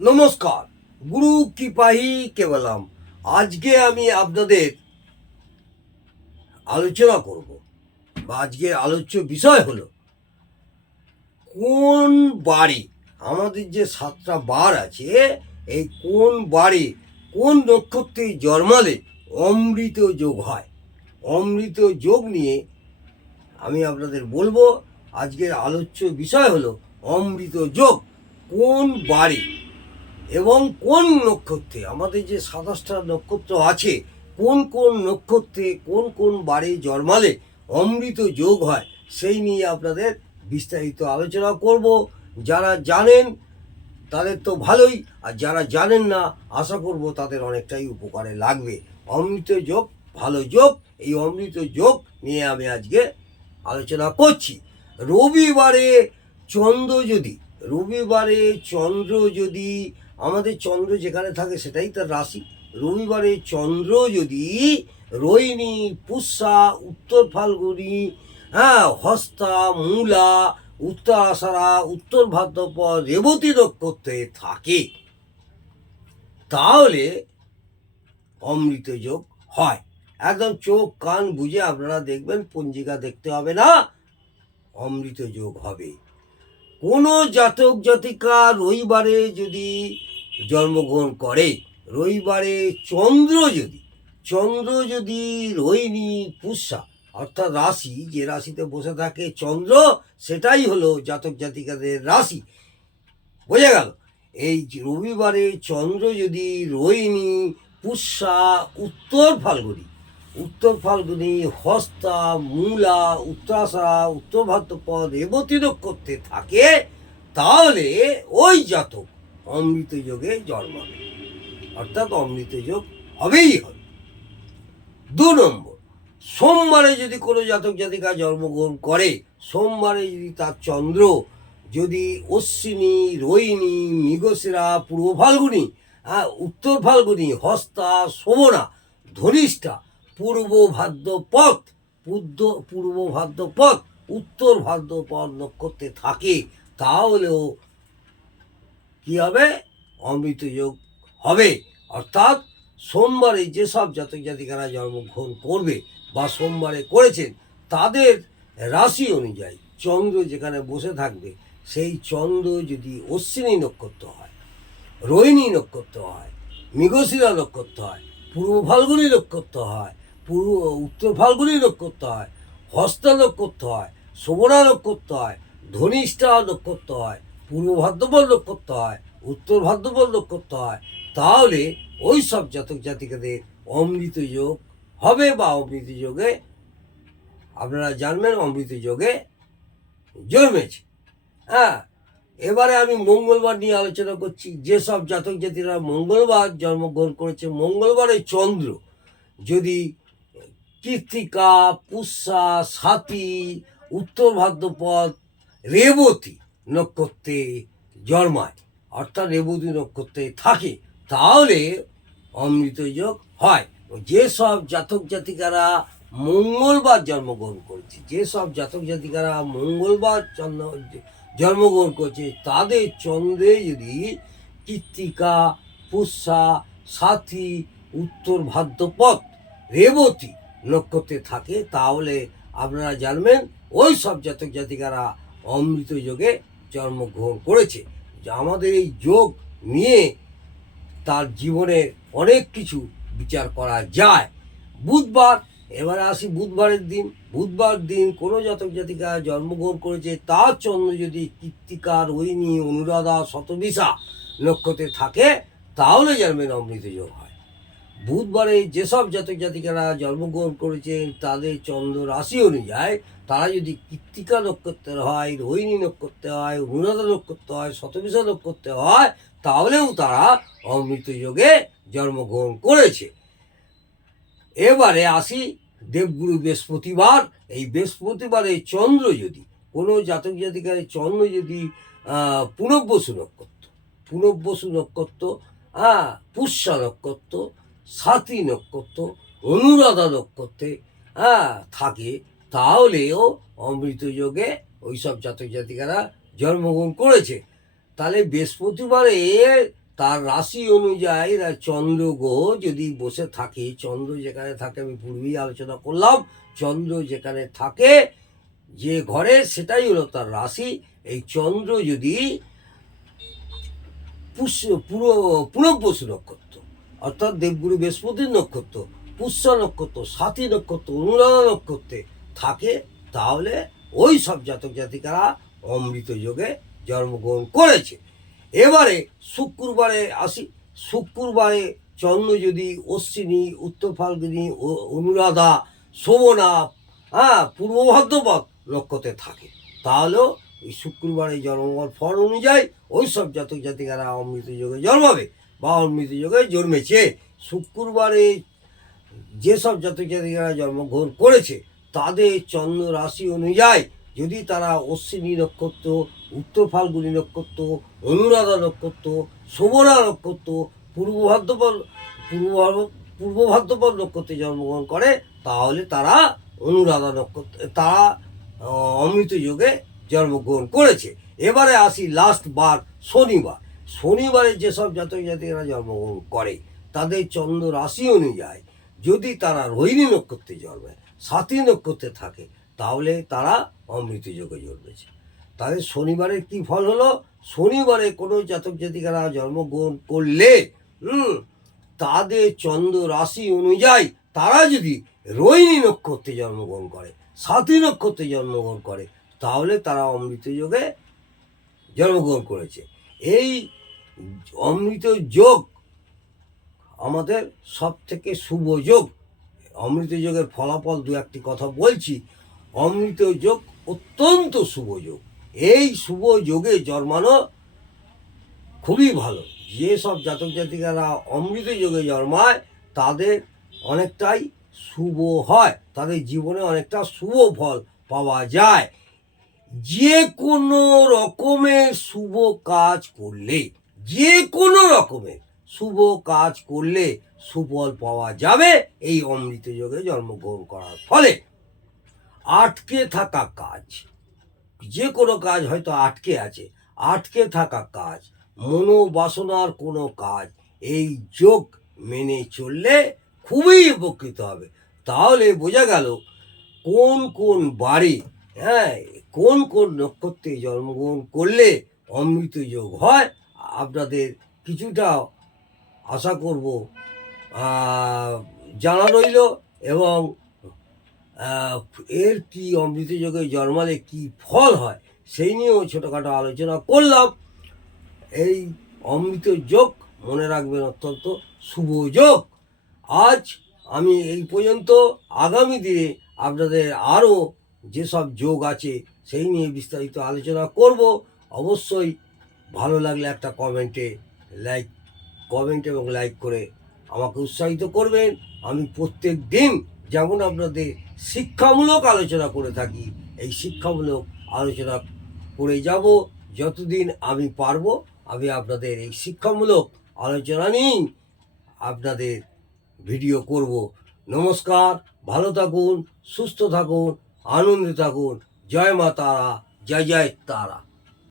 নমস্কার, গুরু কৃপাহি কেবলাম। আজকে আমি আপনাদের আলোচনা করব। বা আজকের আলোচ্য বিষয় হলো, কোন বাড়ি, আমাদের যে সাতটা বার আছে, এই কোন বাড়ি কোন নক্ষত্রে জন্মালে অমৃত যোগ হয়? অমৃত যোগ নিয়ে আমি আপনাদের বলব, আজকের আলোচ্য বিষয় হলো অমৃত যোগ। কোন বাড়ি এবং কোন নক্ষত্রে? আমাদের যে সাতাশটা নক্ষত্র আছে, কোন কোন নক্ষত্রে, কোন কোন বাড়ি জন্মালে অমৃত যোগ হয়, সেই নিয়ে আপনাদের বিস্তারিত আলোচনা করব। যারা জানেন, তাদের তো ভালোই, আর যারা জানেন না, আশা করব তাদের অনেকটাই উপকারে লাগবে। অমৃত যোগ, ভালো যোগ, এই অমৃত যোগ নিয়ে আমি আজকে আলোচনা করছি। রবিবারে চন্দ্র যদি, রবিবারে চন্দ্র যদি আমাদের চন্দ্র যেখানে থাকে সেটাই তার রাশি। রবিবারে চন্দ্র যদি রোহিণী, পুষ্যা, উত্তর ফাল্গুনি হ্যাঁ হস্তা, মূলা উত্তর আষাঢ়া উত্তর ভাদ্রপদ, রেবতী নক্ষত্রে থাকে, তাহলে অমৃত যোগ হয়। একদম চোখ, কান বুঝে আপনারা দেখবেন, পঞ্জিকা দেখতে হবে না, অমৃত যোগ হবে। কোনো জাতক জাতিকা রবিবারে যদি জন্মগ্রহণ করে, রবিবারে চন্দ্র যদি চন্দ্র যদি রোহিণী পুষ্যা, অর্থাৎ রাশি, যে রাশিতে বসে থাকে চন্দ্র, সেটাই হলো জাতক জাতিকাদের রাশি। বোঝা গেল? এই রবিবারে চন্দ্র যদি রোহিণী পুষ্যা উত্তর ফাল্গুনি উত্তর ফাল্গুনি হস্তা, মূলা উত্তরাষাঢ়া উত্তর ভাদ্রপদ রেবতী নক্ষত্রে থাকে, তাহলে ওই জাতক অমৃত যোগে জন্মাবে। অর্থাৎ অমৃত যোগ হবেই হবে। দু নম্বর, সোমবারে যদি কোনো জাতক জাতিকা জন্মগ্রহণ করে, সোমবারে যদি তার চন্দ্র, যদি অশ্বিনী, রোহিণী, মৃগশিরা, পূর্ব ফাল্গুনি হ্যাঁ উত্তর ফাল্গুনি, হস্তা শোভনা ধনিষ্ঠা, পূর্ব ভাদ্রপথ পূর্ব পূর্ব ভাদ্রপথ উত্তর ভাদ্রপথ নক্ষত্রে থাকে, তাহলেও কি হবে? অমৃত যোগ হবে। অর্থাৎ সোমবারে যেসব জাতক জাতিকারা জন্মগ্রহণ করবে বা সোমবারে করেছেন, তাদের রাশি অনুযায়ী চন্দ্র যেখানে বসে থাকবে, সেই চন্দ্র যদি অশ্বিনী নক্ষত্র হয়, রোহিণী নক্ষত্র হয়, মৃগশিরা নক্ষত্র হয়, পূর্ব ফাল্গুনী নক্ষত্র হয়, পূর্ব উত্তর ফাল্গুনী নক্ষত্র হয়, হস্তা নক্ষত্র হয়, শোভনা নক্ষত্র হয়, ধনিষ্ঠা নক্ষত্র হয় পূর্ব ভাদ্রপদ নক্ষত্র হয়, উত্তর ভাদ্রপদ নক্ষত্র হয়, তাহলে ওই সব জাতক জাতিকাদের অমৃত যোগ হবে বা অমৃত যোগে, আপনারা জানবেন অমৃত যোগে জন্মেছে। হ্যাঁ এবারে আমি মঙ্গলবার নিয়ে আলোচনা করছি, যেসব জাতক জাতিরা মঙ্গলবার জন্মগ্রহণ করেছে, মঙ্গলবারে চন্দ্র, যদি কৃত্তিকা, পুষ্যা, সাথী, উত্তর ভাদ্রপদ, রেবতী নক্ষত্রে জন্মায়। অর্থাৎ রেবতী নক্ষত্রে থাকে, তাহলে অমৃত যোগ হয়। যেসব জাতক জাতিকারা মঙ্গলবার জন্মগ্রহণ করেছে, যেসব জাতক জাতিকারা মঙ্গলবার জন্ম- জন্মগ্রহণ করছে, তাদের চন্দ্রে যদি কৃত্তিকা, পুষ্যা, সাথী, উত্তর ভাদ্রপদ, রেবতী নক্ষত্রে থাকে, তাহলে আপনারা জানবেন ওই সব জাতক জাতিকারা অমৃত যোগে জন্মগ্রহণ করেছে। যে আমাদের এই যোগ নিয়ে তার জীবনে অনেক কিছু বিচার করা যায়। বুধবার, এবারে আসি বুধবারের দিন। বুধবার দিন কোনো জাতক জাতিকা জন্মগ্রহণ করেছে তার চন্দ্র যদি কৃত্তিকা রোহিণী অনুরাধা, শতবিশা নক্ষত্রে থাকে, তাহলে জানবেন অমৃত যোগ হয়। বুধবারে যেসব জাতক জাতিকারা জন্মগ্রহণ করেছেন তাদের চন্দ্র রাশি অনুযায়ী তারা যদি কৃত্তিকা নক্ষত্রের হয় রোহিণী নক্ষত্রে হয় অনুরাধা নক্ষত্র হয় শতবিশা নক্ষত্রে হয় তাহলেও তারা অমৃত যোগে জন্মগ্রহণ করেছে। এবারে আসি দেবগুরু বৃহস্পতিবার। এই বৃহস্পতিবারে চন্দ্র যদি কোনো জাতক জাতিকার চন্দ্র যদি আহ, পুনর্বসু নক্ষত্র পুনর্বসু নক্ষত্র হ্যাঁ পুষ্যা নক্ষত্র সাথী নক্ষত্র, অনুরাধা নক্ষত্রে হ্যাঁ থাকে, তাহলেও অমৃত যোগে ওই সব জাতক জাতিকারা জন্মগ্রহণ করেছে। তাহলে বৃহস্পতিবারে তার রাশি অনুযায়ী চন্দ্র গ্রহ যদি বসে থাকে, চন্দ্র যেখানে থাকে আমি পূর্বেই আলোচনা করলাম, চন্দ্র যেখানে থাকে, যে ঘরে সেটাই হলো তার রাশি। এই চন্দ্র যদি পুরো পুনঃবসু নক্ষত্র অর্থাৎ দেবগুরু বৃহস্পতির নক্ষত্র, পুষ্য নক্ষত্র, সাথী নক্ষত্র, অনুরাধা নক্ষত্রে থাকে, তাহলে ওই সব জাতক জাতিকারা অমৃত যোগে জন্মগ্রহণ করেছে। এবারে শুক্রবারে আসি। শুক্রবারে চন্দ্র যদি অশ্বিনী, উত্তর ফাল্গুনী অনুরাধা, শোভনা হ্যাঁ পূর্ব ভাদ্রপদ নক্ষত্রে থাকে, তাহলেও এই শুক্রবারে জন্মগ্রহণ ফল অনুযায়ী ওই সব জাতক জাতিকারা অমৃত যোগে জন্মাবে। বা অমৃত যোগে জন্মেছে। শুক্রবারে যেসব জাতক জাতিকারা জন্মগ্রহণ করেছে, তাদের চন্দ্র রাশি অনুযায়ী যদি তারা অশ্বিনী নক্ষত্র, উত্তর ফাল্গুনী নক্ষত্র, অনুরাধা নক্ষত্র, শোভনা নক্ষত্র, পূর্ব ভাদ্রপদ, পূর্ব পূর্ব নক্ষত্রে জন্মগ্রহণ করে, তাহলে তারা অনুরাধা নক্ষত্র, তারা অমৃত যোগে জন্মগ্রহণ করেছে। এবারে আসি লাস্ট বার, শনিবার। শনিবারে যেসব জাতক জাতিকারা জন্মগ্রহণ করে, তাদের চন্দ্র রাশি অনুযায়ী যদি তারা রোহিণী নক্ষত্রে জন্মে সাথী নক্ষত্রে থাকে, তাহলে তারা অমৃত যোগে জন্মেছে। তাহলে শনিবারের কি ফল হলো? শনিবারে কোনো জাতক জাতিকারা জন্মগ্রহণ করলে, হুম, তাদের চন্দ্র রাশি অনুযায়ী তারা যদি রোহিণী নক্ষত্রে জন্মগ্রহণ করে সাথী নক্ষত্রে জন্মগ্রহণ করে, তাহলে তারা অমৃত যোগে জন্মগ্রহণ করেছে। এই অমৃত যোগ আমাদের সব থেকে শুভ যোগ। অমৃত যোগের ফলাফল দু একটি কথা বলছি। অমৃত যোগ অত্যন্ত শুভ যোগ। এই শুভ যোগে জন্মানো খুবই ভালো। যেসব জাতক জাতিকারা অমৃত যোগে জন্মায়, তাদের অনেকটাই শুভ হয়। তাদের জীবনে অনেকটা শুভ ফল পাওয়া যায়। যে কোনো রকমের শুভ কাজ করলে যে কোনো রকমের শুভ কাজ করলে সুফল পাওয়া যাবে। এই অমৃত যোগে জন্মগ্রহণ করার ফলে আটকে থাকা কাজ, যে কোনো কাজ হয়তো আটকে আছে, আটকে থাকা কাজ, মনোবাসনার কোনো কাজ, এই যোগ মেনে চললে খুবই উপকৃত হবে। তাহলে বোঝা গেল কোন কোন বাড়ি হ্যাঁ কোন কোন নক্ষত্রে জন্মগ্রহণ করলে অমৃত যোগ হয় আপনাদের কিছুটা আশা করব জানা রইল এবং এর কি অমৃত যোগে জন্মালে কি ফল হয় সেই নিয়েও ছোটোখাটো আলোচনা করলাম। এই অমৃত যোগ মনে রাখবেন অত্যন্ত শুভ যোগ আজ আমি এই পর্যন্ত, আগামী দিনে আপনাদের আরও যেসব যোগ আছে সেই নিয়ে বিস্তারিত আলোচনা করব। অবশ্যই ভালো লাগলে একটা কমেন্টে লাইক কমেন্ট এবং লাইক করে আমাকে উৎসাহিত করবেন। আমি প্রত্যেক দিন যেমন আপনাদের শিক্ষামূলক আলোচনা করে থাকি, এই শিক্ষামূলক আলোচনা করে যাব। যতদিন আমি পারব, আমি আপনাদের এই শিক্ষামূলক আলোচনা নিয়েই আপনাদের ভিডিও করব। নমস্কার, ভালো থাকুন, সুস্থ থাকুন, আনন্দে থাকুন। জয় মা তারা, জয় জয় তারা।